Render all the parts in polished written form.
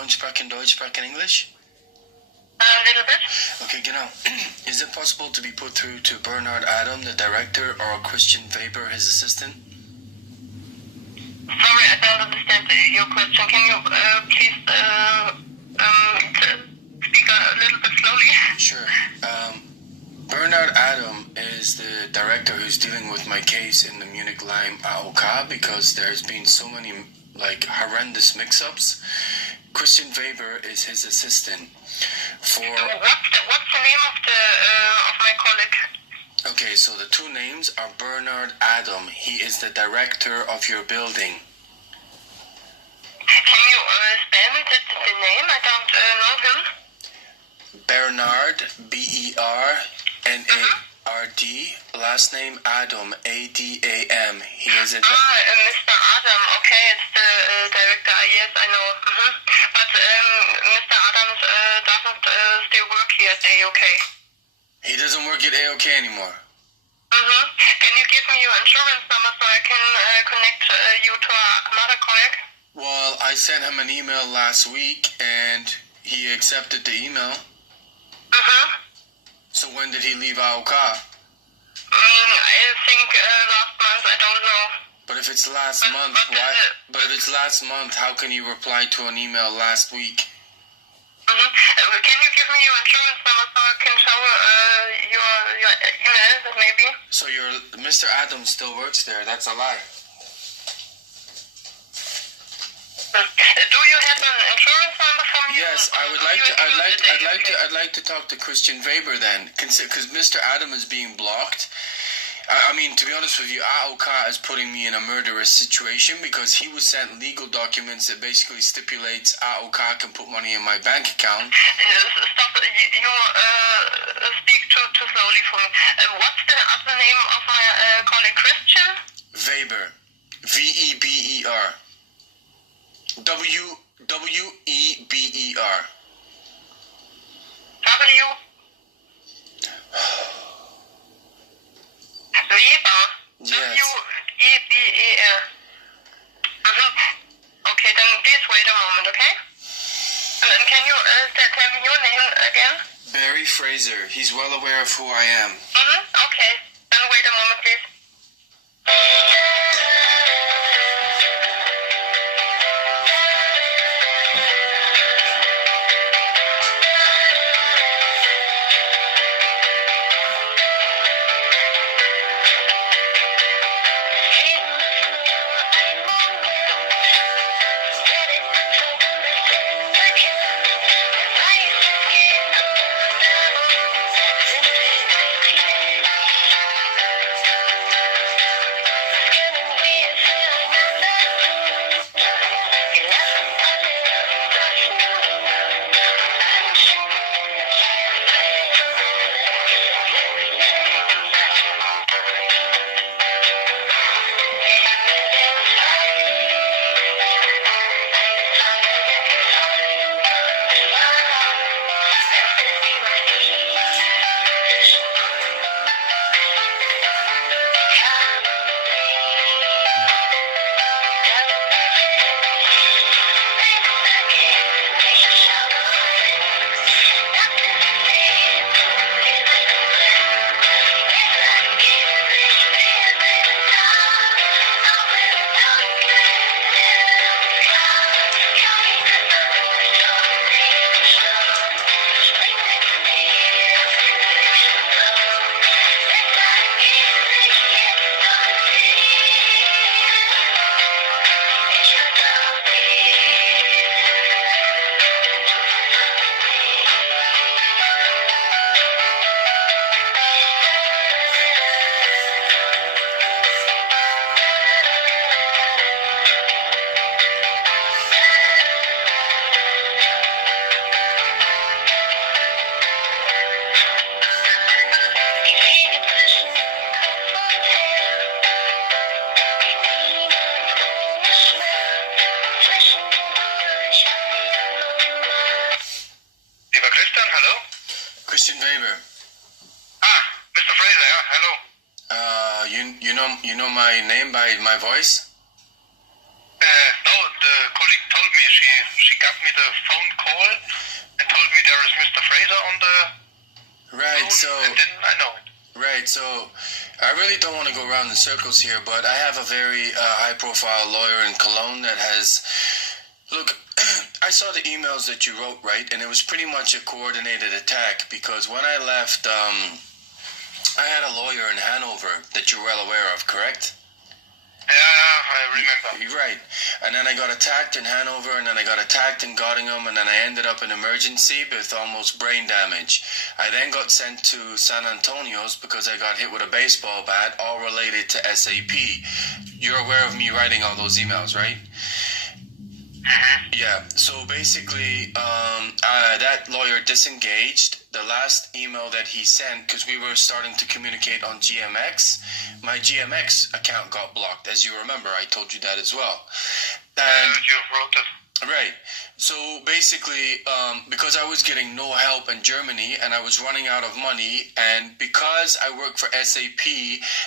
Frauen sprechen Deutsch, sprechen English? A little bit. Okay, genau. Is it possible to be put through to Bernard Adam, the director, or Christian Weber, his assistant? Sorry, I don't understand your question. Can you please speak a little bit slowly? Sure. Bernard Adam is the director who's dealing with my case in the Munich Lime AOK because there's been so many horrendous mix-ups. Christian Weber is his assistant. What's the name of my colleague? Okay, so the two names are Bernard Adam. He is the director of your building. Can you spell me the name? I don't know him. Bernard, B-E-R-N-A-R-D, last name Adam, A-D-A-M. He is a... Mr. Adam, okay, it's the director, yes, I know. But Mr. Adams doesn't still work here at AOK. He doesn't work at AOK anymore? Can you give me your insurance number so I can connect you to another colleague? Well, I sent him an email last week, and he accepted the email. So when did he leave AOK? I think last month, I don't know. But if it's last month, why? But if it's last month, how can you reply to an email last week? Can you give me your insurance number so I can show your email, maybe? So Mr. Adams still works there. That's a lie. Do you have an insurance number from you? Yes, I'd like to talk to Christian Weber then, because Mr. Adam is being blocked. I mean, to be honest with you, AOK is putting me in a murderous situation because he was sent legal documents that basically stipulates AOK can put money in my bank account. Stop, you speak too slowly for me. What's the other name of my colleague, Christian? Weber. V-E-B-E-R. W-E-B-E-R. W? Weber. Yes. W-E-B-E-R. Okay, then please wait a moment, okay? And can you tell me your name again? Barry Fraser. He's well aware of who I am. Okay. Then wait a moment, please. Christian Weber. Mr. Fraser, yeah, hello. You know my name by my voice? No, the colleague told me she got me the phone call and told me there is Mr. Fraser on the Right, phone, so and then I know it. right, so I really don't want to go around in circles here, but I have a very high-profile lawyer in Cologne that has. Look, I saw the emails that you wrote, right, and it was pretty much a coordinated attack because when I left, I had a lawyer in Hanover that you're well aware of, correct? Yeah, I remember. You're right. And then I got attacked in Hanover, and then I got attacked in Göttingen, and then I ended up in emergency with almost brain damage. I then got sent to San Antonio's because I got hit with a baseball bat, all related to SAP. You're aware of me writing all those emails, right? Yeah, so basically, that lawyer disengaged. The last email that he sent, because we were starting to communicate on GMX, my GMX account got blocked. As you remember, I told you that as well. And You wrote it. right. So basically, because I was getting no help in Germany and I was running out of money, and because I work for SAP,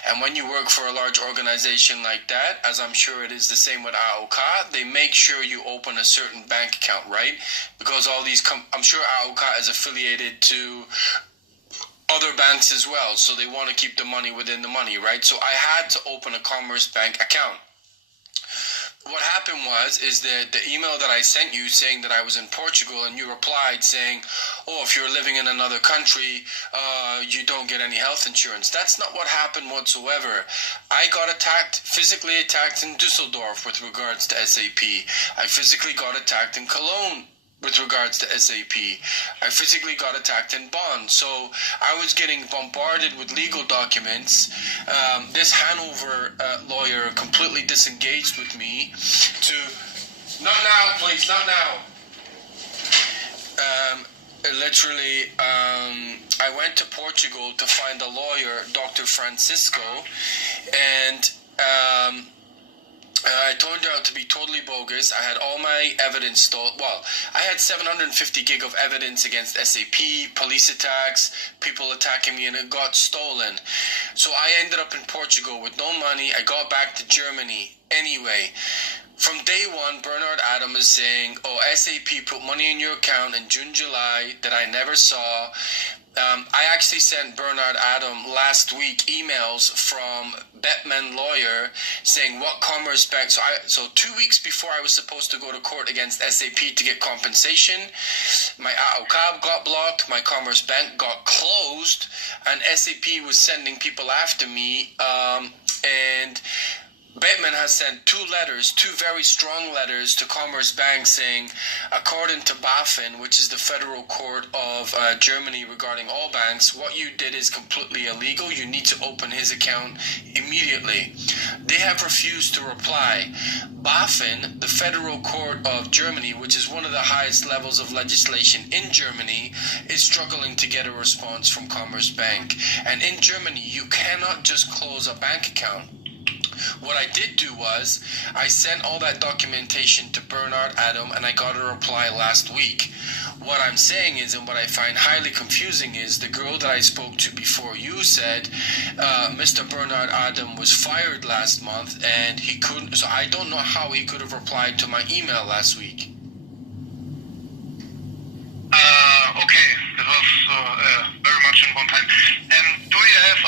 and when you work for a large organization like that, as I'm sure it is the same with AOK, they make sure you open a certain bank account, right? Because all these, I'm sure AOK is affiliated to other banks as well, so they want to keep the money within the money, right? So I had to open a Commerce Bank account. What happened is that the email that I sent you saying that I was in Portugal, and you replied saying, oh, if you're living in another country, you don't get any health insurance. That's not what happened whatsoever. I got attacked, physically attacked in Dusseldorf with regards to SAP. I physically got attacked in Cologne with regards to SAP. I physically got attacked in Bonn. So I was getting bombarded with legal documents. This Hanover lawyer completely disengaged with me to... Not now, please, not now. Literally, I went to Portugal to find a lawyer, Dr. Francisco, and... it turned out to be totally bogus. I had all my evidence stolen. Well, I had 750 gig of evidence against SAP, police attacks, people attacking me, and it got stolen. So I ended up in Portugal with no money. I got back to Germany anyway. From day one, Bernard Adam is saying, oh, SAP put money in your account in June, July that I never saw. I actually sent Bernard Adam last week emails from Bettman Lawyer saying what Commerce Bank. So 2 weeks before I was supposed to go to court against SAP to get compensation, my AOK got blocked, my Commerce Bank got closed, and SAP was sending people after me. And Bettman has sent two very strong letters to Commerce Bank saying, according to BaFin, which is the federal court of Germany regarding all banks, what you did is completely illegal. You need to open his account immediately. They have refused to reply. BaFin, the federal court of Germany, which is one of the highest levels of legislation in Germany, is struggling to get a response from Commerce Bank. And in Germany, you cannot just close a bank account. What I did do was, I sent all that documentation to Bernard Adam, and I got a reply last week. What I'm saying is, and what I find highly confusing is, the girl that I spoke to before you said, Mr. Bernard Adam was fired last month, and he couldn't, so I don't know how he could have replied to my email last week. Okay, this was very much in one time. Do you have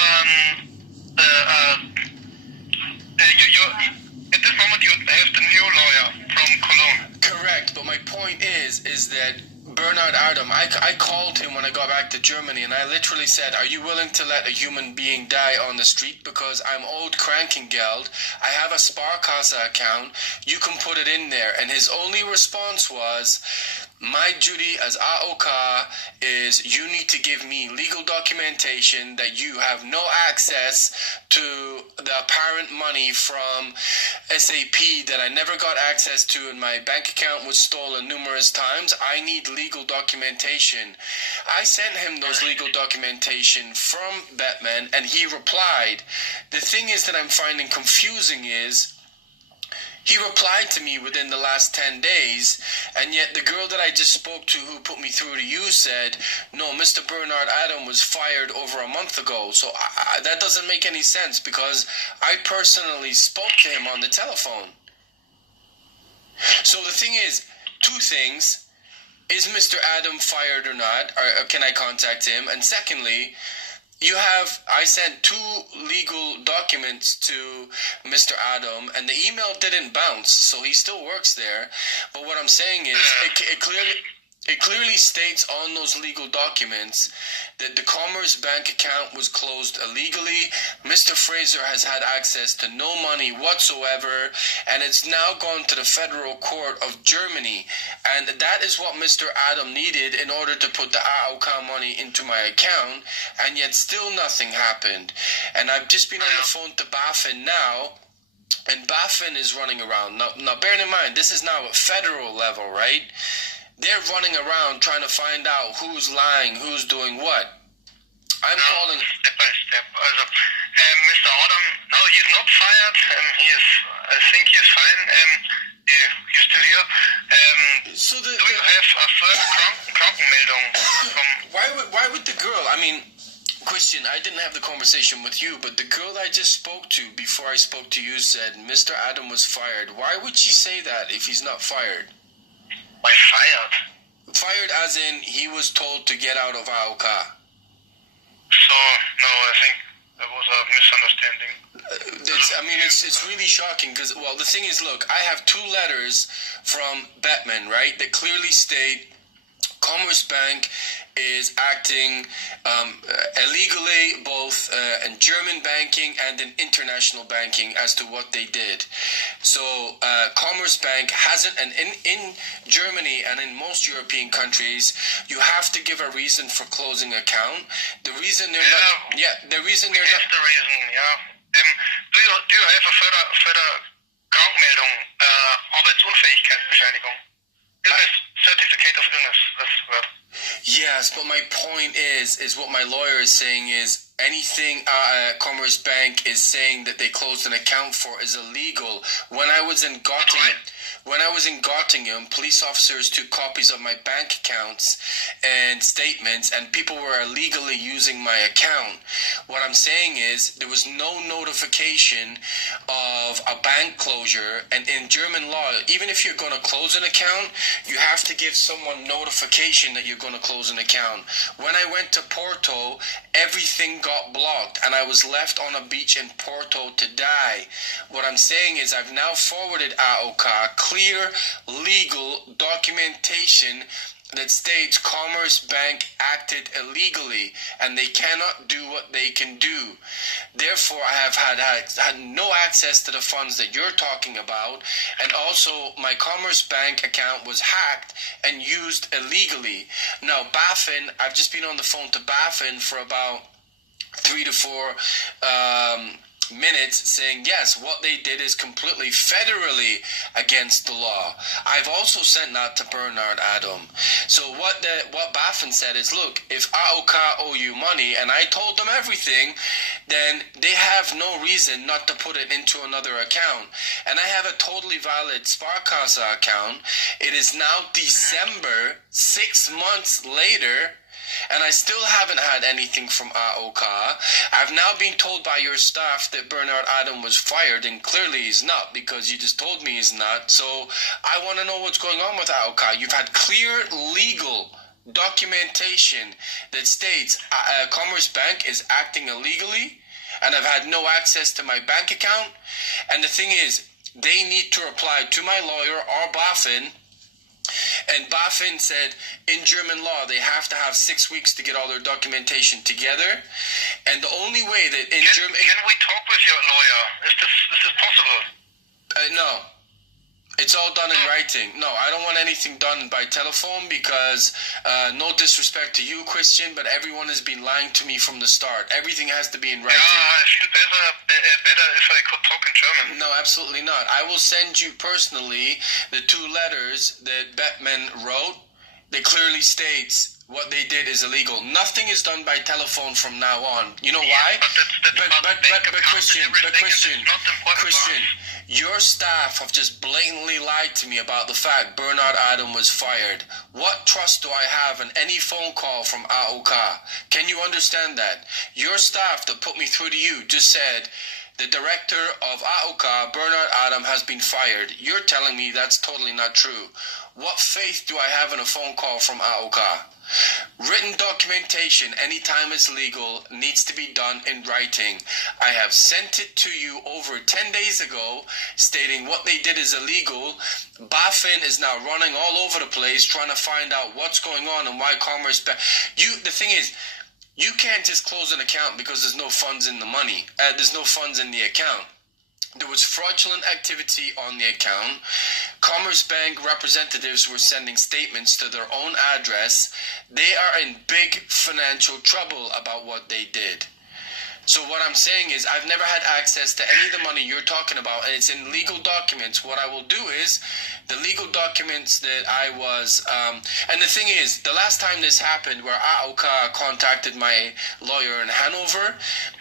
at this moment you have the new lawyer from Cologne? Correct, but my point is that Bernard Adam, I called him when I got back to Germany, and I literally said, are you willing to let a human being die on the street? Because I'm owed Krankengeld. I have a Sparkasse account. You can put it in there. And his only response was, my duty as AOK is you need to give me legal documentation that you have no access to the apparent money from SAP that I never got access to, and my bank account was stolen numerous times. I need legal documentation. I sent him those legal documentation from Bettman, and he replied. The thing is that I'm finding confusing is, he replied to me within the last 10 days, and yet the girl that I just spoke to who put me through to you said, no, Mr. Bernard Adam was fired over a month ago. So that doesn't make any sense, because I personally spoke to him on the telephone. So the thing is, two things. is Mr. Adam fired or not? Or can I contact him? And secondly, I sent 2 legal documents to Mr. Adam, and the email didn't bounce, so he still works there. But what I'm saying is, it clearly states on those legal documents that the Commerce Bank account was closed illegally. Mr. Fraser has had access to no money whatsoever, and it's now gone to the Federal Court of Germany. And that is what Mr. Adam needed in order to put the AOK money into my account, and yet still nothing happened. And I've just been on the phone to BaFin now, and BaFin is running around. Now bear in mind, this is now at federal level, right? They're running around trying to find out who's lying, who's doing what. I'm calling... Step by step. Also, Mr. Adam, no, he's not fired. I think he's fine. He's still here. So do you have a further Krankenmeldung from... Why would the girl... I mean, Christian, I didn't have the conversation with you, but the girl I just spoke to before I spoke to you said Mr. Adam was fired. Why would she say that if he's not fired? Why fired? Fired as in he was told to get out of AOK. So, no, I think that was a misunderstanding. It's really shocking because, well, the thing is, look, I have 2 letters from Bettman, right, that clearly state Commerce Bank is acting illegally, both in German banking and in international banking as to what they did. So Commerce Bank hasn't, and in Germany and in most European countries, you have to give a reason for closing an account. The reason they're not, the reason they're not. That's the reason, yeah. Do you have a further Krankmeldung, Arbeitsunfähigkeitsbescheinigung? Illness, certificate of illness, that's the word. Yes, but my point is what my lawyer is saying is anything Commerce Bank is saying that they closed an account for is illegal. When I was in Göttingen, police officers took copies of my bank accounts and statements, and people were illegally using my account. What I'm saying is there was no notification of a bank closure, and in German law, even if you're going to close an account, you have to give someone notification that you're going to close an account. When I went to Porto, everything got blocked, and I was left on a beach in Porto to die. What I'm saying is I've now forwarded AOK clear legal documentation that states Commerce Bank acted illegally and they cannot do what they can do. Therefore, I have had no access to the funds that you're talking about, and also my Commerce Bank account was hacked and used illegally. Now, BaFin, I've just been on the phone to BaFin for about 3 to 4 minutes saying yes, what they did is completely federally against the law. I've also sent that to Bernard Adam. So what BaFin said is, look, if AOK owe you money, and I told them everything, then they have no reason not to put it into another account. And I have a totally valid Sparkasse account. It is now December, 6 months later, and I still haven't had anything from AOK. I've now been told by your staff that Bernard Adam was fired, and clearly he's not, because you just told me he's not. So I want to know what's going on with AOK. You've had clear legal documentation that states Commerce Bank is acting illegally, and I've had no access to my bank account. And the thing is, they need to reply to my lawyer or BaFin. And BaFin said in German law they have to have 6 weeks to get all their documentation together, and the only way that in Germany... Can we talk with your lawyer? Is this possible? No. It's all done in writing. No, I don't want anything done by telephone because, no disrespect to you, Christian, but everyone has been lying to me from the start. Everything has to be in writing. Yeah, I feel better if I could talk in German. No, absolutely not. I will send you personally the 2 letters that Bettman wrote that clearly states what they did is illegal. Nothing is done by telephone from now on. You know why? But Christian, your staff have just blatantly lied to me about the fact Bernard Adam was fired. What trust do I have in any phone call from AOK? Can you understand that? Your staff that put me through to you just said the director of AOK, Bernard Adam, has been fired. You're telling me that's totally not true. What faith do I have in a phone call from AOK? Written documentation, anytime it's legal, needs to be done in writing. I have sent it to you over 10 days ago, stating what they did is illegal. BaFin is now running all over the place, trying to find out what's going on and why Commerce Bank. The thing is, you can't just close an account because there's no funds in the money. There's no funds in the account. There was fraudulent activity on the account. Commerce Bank representatives were sending statements to their own address. They are in big financial trouble about what they did. So what I'm saying is I've never had access to any of the money you're talking about, and it's in legal documents. What I will do is the legal documents that I was, and the thing is, the last time this happened where AOK contacted my lawyer in Hanover,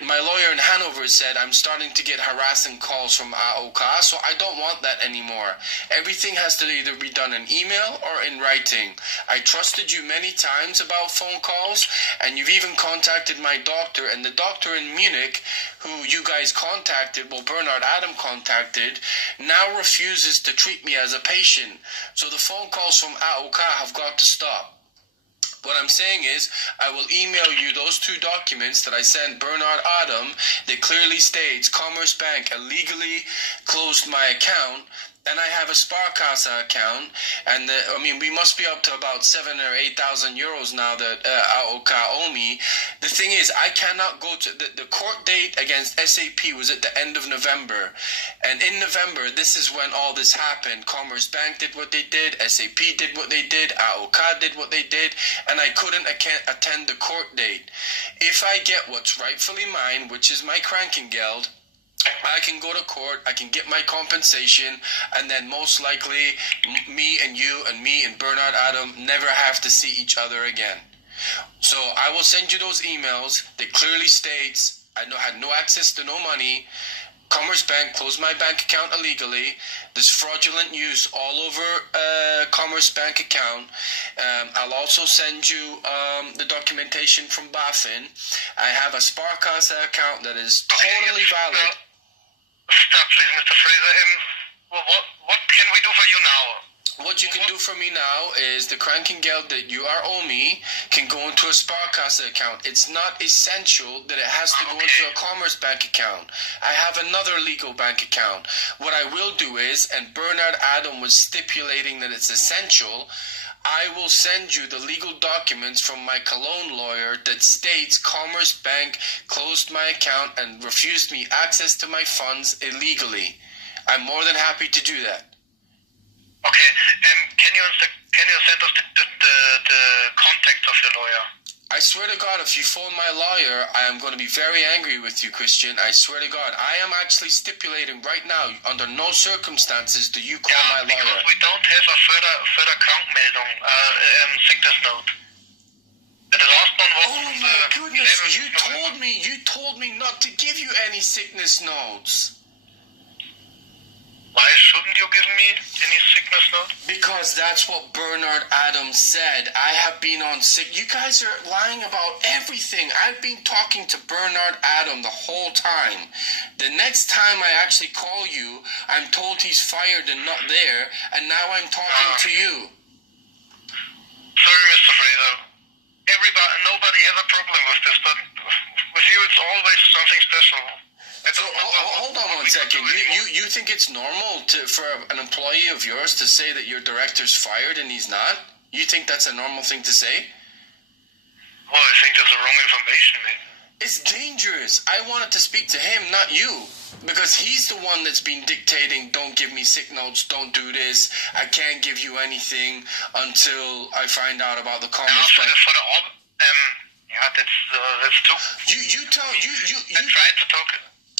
my lawyer in Hanover said, I'm starting to get harassing calls from AOK, so I don't want that anymore. Everything has to either be done in email or in writing. I trusted you many times about phone calls, and you've even contacted my doctor, and the doctor in Munich, who you guys contacted, well, Bernard Adam contacted, now refuses to treat me as a patient. So the phone calls from AOK have got to stop. What I'm saying is, I will email you those two documents that I sent Bernard Adam that clearly states Commerce Bank illegally closed my account, and I have a Sparkasse account, and we must be up to about 7,000 or 8,000 euros now that AOK owe me. The thing is, I cannot go to the court date against SAP was at the end of November, and in November, this is when all this happened. Commerce Bank did what they did, SAP did what they did, AOK did what they did, and I couldn't attend the court date. If I get what's rightfully mine, which is my Krankengeld, I can go to court, I can get my compensation, and then most likely me and you and me and Bernard Adam never have to see each other again. So I will send you those emails that clearly states I had no access to no money. Commerce Bank closed my bank account illegally. There's fraudulent use all over Commerce Bank account. I'll also send you the documentation from BaFin. I have a Sparkasse account that is totally valid. Stop, please, Mr. Fraser. What can we do for you now? What you can do for me now is the Krankengeld that you are owe me can go into a Sparkasse account. It's not essential that it has to go into a Commerce Bank account. I have another legal bank account. What I will do is, and Bernard Adam was stipulating that it's essential, I will send you the legal documents from my Cologne lawyer that states Commerce Bank closed my account and refused me access to my funds illegally. I'm more than happy to do that. Okay, can you send us the contact of your lawyer? I swear to God, if you phone my lawyer, I am going to be very angry with you, Christian. I swear to God. I am actually stipulating right now, under no circumstances do you call my lawyer. Because we don't have a further Krankmeldung, sickness note. The last one was... Oh my goodness, you told me not to give you any sickness notes. Why shouldn't you give me any sickness note? Because that's what Bernard Adams said. I have been on sick. You guys are lying about everything. I've been talking to Bernard Adam the whole time. The next time I actually call you, I'm told he's fired and not there, and now I'm talking to you. Sorry, Mr. Fraser. Nobody has a problem with this, but with you it's always something special. So hold on one second. You think it's normal for an employee of yours to say that your director's fired and he's not? You think that's a normal thing to say? Well, I think that's the wrong information, man. It's dangerous. I wanted to speak to him, not you. Because he's the one that's been dictating, don't give me sick notes, don't do this, I can't give you anything until I find out about the Commerce Bank. That's too... You I tried to talk...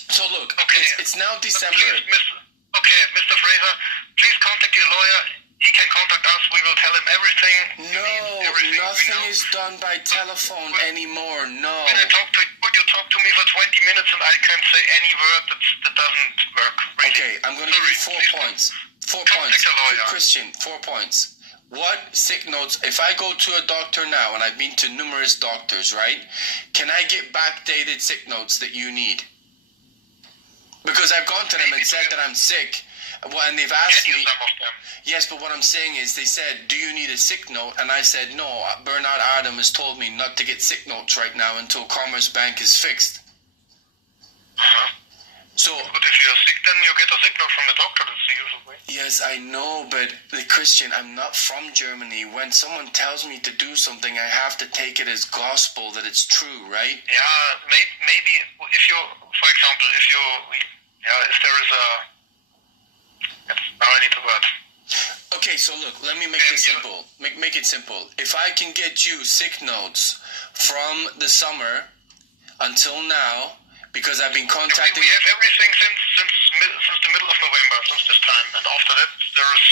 So look, okay. it's now December. Please, Mr. Fraser, please contact your lawyer. He can contact us. We will tell him everything. Nothing is done by telephone anymore. No. When I talk to you, talk to me for 20 minutes and I can't say any word that doesn't work. Really. Okay, I'm going to give you 4 points. 4 points. Christian, 4 points. What sick notes, if I go to a doctor now, and I've been to numerous doctors, right? Can I get backdated sick notes that you need? Because I've gone to them and said that I'm sick. Well, and they've asked Get you me. some of them. Yes, but what I'm saying is they said, do you need a sick note? And I said, no, Bernard Adam has told me not to get sick notes right now until Commerce Bank is fixed. Uh-huh. So, But if you're sick, then you get a sick note from the doctor. That's the usual way. yes, I know, but Christian, I'm not from Germany. When someone tells me to do something, I have to take it as gospel that it's true, right? Yeah, maybe if you, for example, if there is a, now I need the word. Okay, so look, let me make this simple. Make it simple. If I can get you sick notes from the summer until now, because I've been contacting. We have everything since the middle of November, since this time, and after that there is.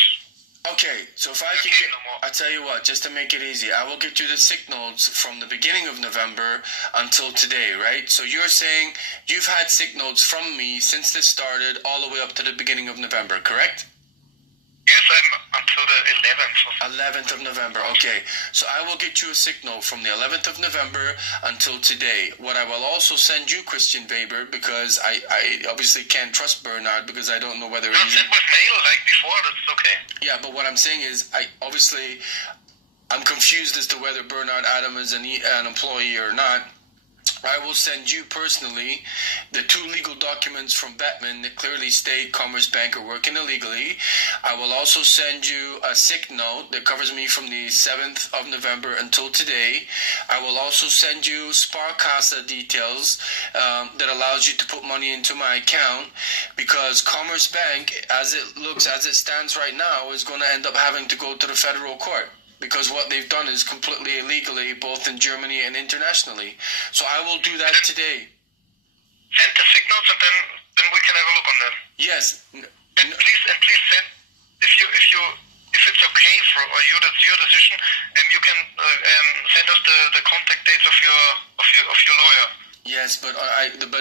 Okay, so if I can get, I tell you what, just to make it easy, I will get you the sick notes from the beginning of November until today, right? So you're saying you've had sick notes from me since this started all the way up to the beginning of November, correct? Yes, I'm until the 11th. 11th of November, okay. So I will get you a sick note from the 11th of November until today. What I will also send you, Christian Weber, because I obviously can't trust Bernard because I don't know whether Not sent with mail like before, that's okay. Yeah, but what I'm saying is, I'm confused as to whether Bernard Adam is an employee or not. I will send you personally the 2 legal documents from Bettman that clearly state Commerce Bank are working illegally. I will also send you a sick note that covers me from the 7th of November until today. I will also send you Sparkasse details that allows you to put money into my account, because Commerce Bank, as it stands right now, is going to end up having to go to the federal court, because what they've done is completely illegally, both in Germany and internationally. So I will do that today. Send the sick notes, and then we can have a look on them. Yes. And please send, if it's okay for you, that's your decision, and you can send us the contact dates of your lawyer. Yes, but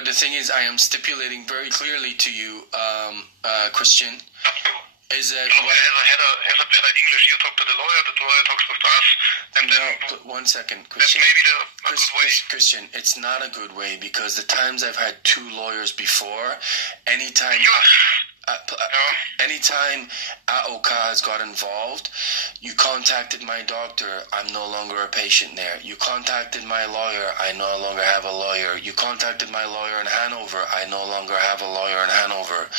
the thing is, I am stipulating very clearly to you, Christian, is that the lawyer has a better English. You talk to the lawyer talks with us, and then. One second, Christian. That's maybe a good way. Christian, it's not a good way, because the times I've had 2 lawyers before, anytime AOK has got involved, you contacted my doctor, I'm no longer a patient there. You contacted my lawyer, I no longer have a lawyer. You contacted my lawyer in Hanover, I no longer have a lawyer in Hanover.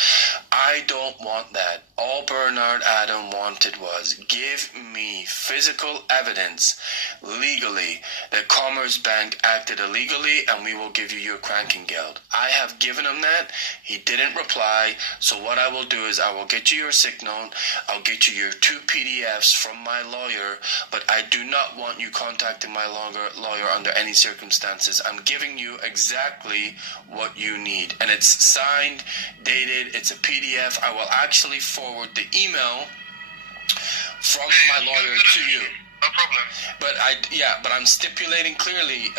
I don't want that. All Bernard Adam wanted was, give me physical evidence legally that Commerce Bank acted illegally, and we will give you your Krankengeld. I have given him that. He didn't reply. So what I will do is I will get you your sick note. I'll get you your 2 PDFs from my lawyer, but I do not want you contacting my lawyer under any circumstances. I'm giving you exactly what you need, and it's signed, dated, it's a PDF. I will actually forward the email from my lawyer to you. No problem. But I'm stipulating clearly,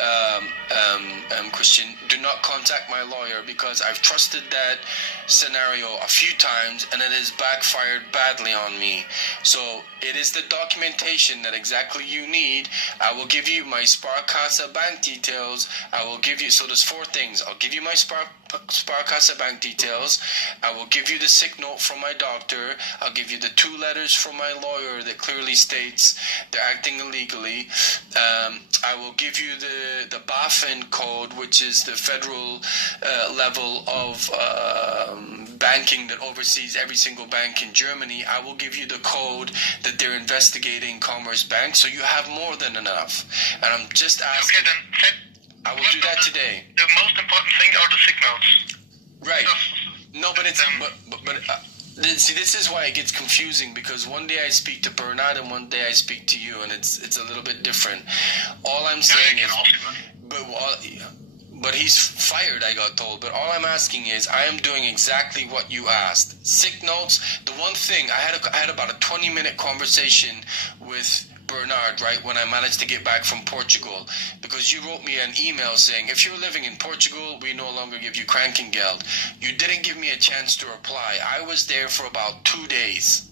Christian, do not contact my lawyer, because I've trusted that scenario a few times and it has backfired badly on me. So it is the documentation that exactly you need. I will give you my Sparkasse bank details. I will give you, so there's 4 things. I'll give you my Sparkasse bank details. I will give you the sick note from my doctor. I'll give you the 2 letters from my lawyer that clearly states they're acting illegally. I will give you the BaFin code, which is the federal level of banking that oversees every single bank in Germany. I will give you the code that they're investigating Commerce Bank, so you have more than enough. And I'm just asking. Okay, then I will do that today. The most important thing are the sick notes. Right. No, but it's see, this is why it gets confusing, because one day I speak to Bernard and one day I speak to you, and it's a little bit different. All I'm saying is, but he's fired, I got told. But all I'm asking is, I am doing exactly what you asked. Sick notes. The one thing I had about a 20-minute conversation with Bernard, right, when I managed to get back from Portugal, because you wrote me an email saying, if you're living in Portugal, we no longer give you Krankengeld. You didn't give me a chance to reply. I was there for about 2 days.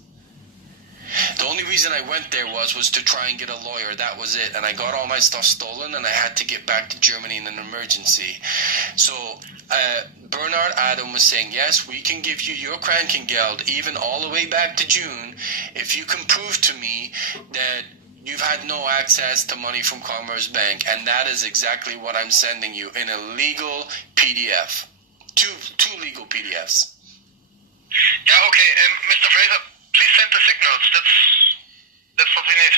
The only reason I went there was to try and get a lawyer. That was it. And I got all my stuff stolen, and I had to get back to Germany in an emergency. So Bernard Adam was saying, yes, we can give you your Krankengeld even all the way back to June if you can prove to me that you've had no access to money from Commerce Bank. And that is exactly what I'm sending you in a legal PDF. Two legal PDFs. Yeah, okay. Mr. Fraser, please send the signals. That's what we need.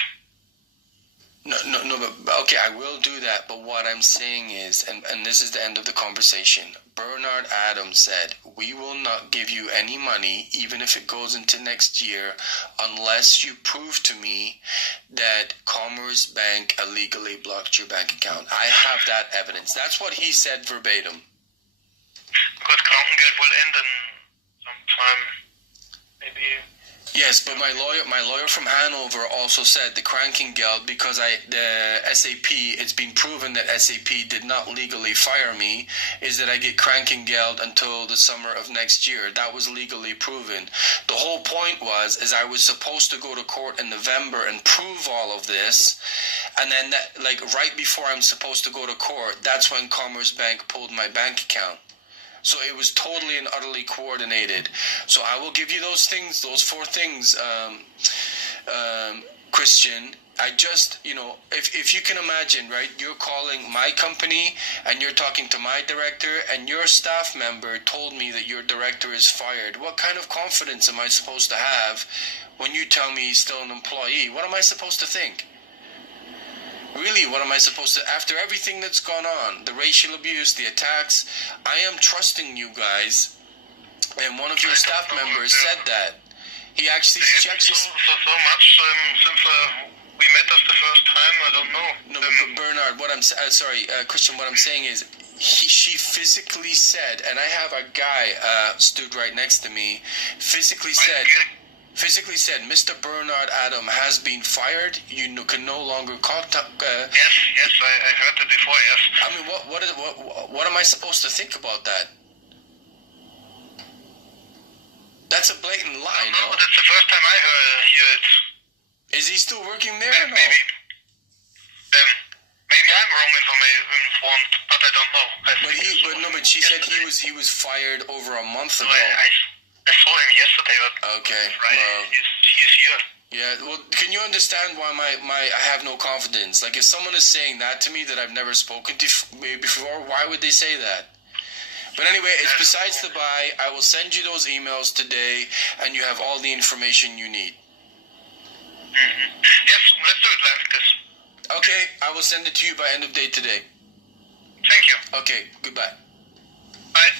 No, but okay, I will do that. But what I'm saying is, and this is the end of the conversation, Bernard Adams said, we will not give you any money, even if it goes into next year, unless you prove to me that Commerce Bank illegally blocked your bank account. I have that evidence. That's what he said verbatim. Because Krankengeld will end in some time, maybe. Yes, but my lawyer from Hanover also said the Krankengeld, because the SAP, it's been proven that SAP did not legally fire me, is that I get Krankengeld until the summer of next year. That was legally proven. The whole point is I was supposed to go to court in November and prove all of this, and then that, like right before I'm supposed to go to court, that's when Commerce Bank pulled my bank account. So it was totally and utterly coordinated. So I will give you those things, those four things, Christian. I just, if you can imagine, right, you're calling my company and you're talking to my director, and your staff member told me that your director is fired. What kind of confidence am I supposed to have when you tell me he's still an employee? What am I supposed to think? Really, what am I supposed to, after everything that's gone on, the racial abuse, the attacks, I am trusting you guys, and one of your staff members said that. He actually... So much since we met us the first time, I don't know. No, but Bernard, Christian, what I'm saying is, she physically said, and I have a guy stood right next to me, physically said, Mr. Bernard Adam has been fired. You can no longer contact. Yes, I heard that before. Yes. I mean, what am I supposed to think about that? That's a blatant lie, no? But that's the first time I hear it. Is he still working there? Or no? Maybe. Maybe I'm wrong informed, but I don't know. But she said he was fired over a month ago. I saw him yesterday, but okay. Friday, he's here. Yeah, well, can you understand why I have no confidence? Like, if someone is saying that to me that I've never spoken to before, why would they say that? But anyway, it's besides the by. I will send you those emails today, and you have all the information you need. Mm-hmm. Yes, let's do it like this. Okay, I will send it to you by end of day today. Thank you. Okay, goodbye. Bye.